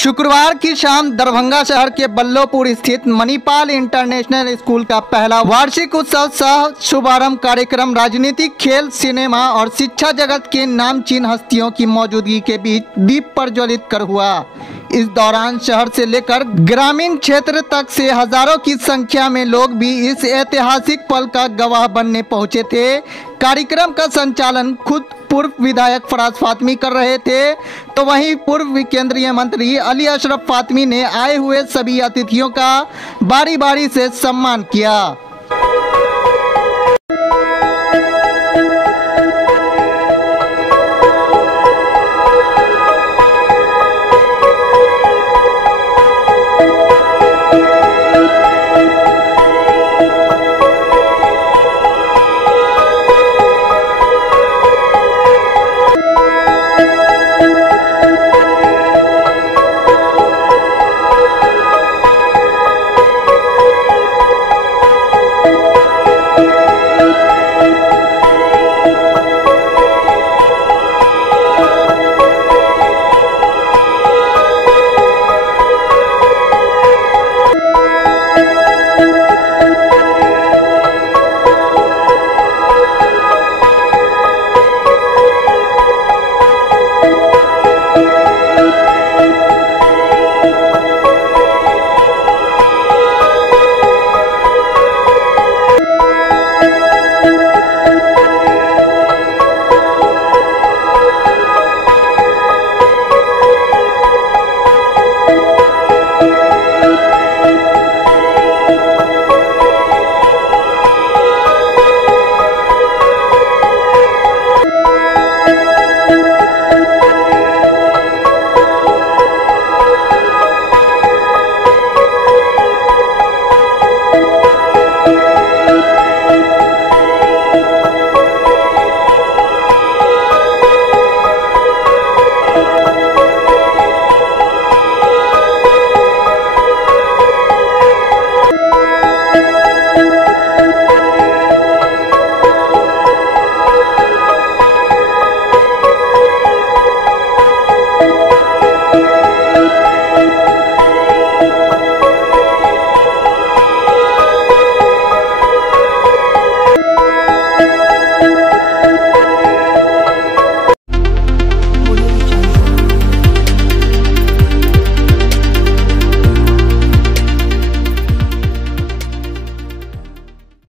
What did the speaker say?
शुक्रवार की शाम दरभंगा शहर के बल्लोपुर स्थित मणिपाल इंटरनेशनल स्कूल का पहला वार्षिक उत्सव सह शुभारंभ कार्यक्रम राजनीतिक, खेल, सिनेमा और शिक्षा जगत के नामचीन हस्तियों की मौजूदगी के बीच दीप प्रज्वलित कर हुआ। इस दौरान शहर से लेकर ग्रामीण क्षेत्र तक से हजारों की संख्या में लोग भी इस ऐतिहासिक पल का गवाह बनने पहुंचे थे। कार्यक्रम का संचालन खुद पूर्व विधायक फराज फातमी कर रहे थे, तो वहीं पूर्व केंद्रीय मंत्री अली अशरफ फातमी ने आए हुए सभी अतिथियों का बारी बारी से सम्मान किया।